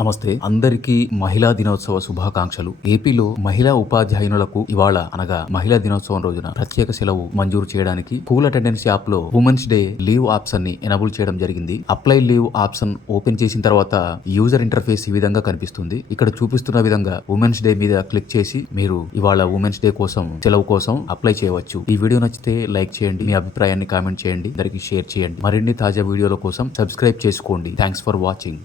నమస్తే అందరికీ మహిళా దినోత్సవ శుభాకాంక్షలు. ఏపీలో మహిళా ఉపాధ్యాయునులకు ఇవాళ అనగా మహిళా దినోత్సవం రోజున ప్రత్యేక సెలవు మంజూరు చేయడానికి స్కూల్ అటెండెన్స్ యాప్ లో ఉమెన్స్ డే లీవ్ ఆప్షన్ ని ఎనబుల్ చేయడం జరిగింది. అప్లై లీవ్ ఆప్షన్ ఓపెన్ చేసిన తర్వాత యూజర్ ఇంటర్ఫేస్ ఈ విధంగా కనిపిస్తుంది. ఇక్కడ చూపిస్తున్న విధంగా ఉమెన్స్ డే మీద క్లిక్ చేసి మీరు ఇవాళ ఉమెన్స్ డే కోసం సెలవు కోసం అప్లై చేయవచ్చు. ఈ వీడియో నచ్చితే లైక్ చేయండి, మీ అభిప్రాయాన్ని కామెంట్ చేయండి, అందరికి షేర్ చేయండి. మరిన్ని తాజా వీడియోల కోసం సబ్స్క్రైబ్ చేసుకోండి. Thanks for watching.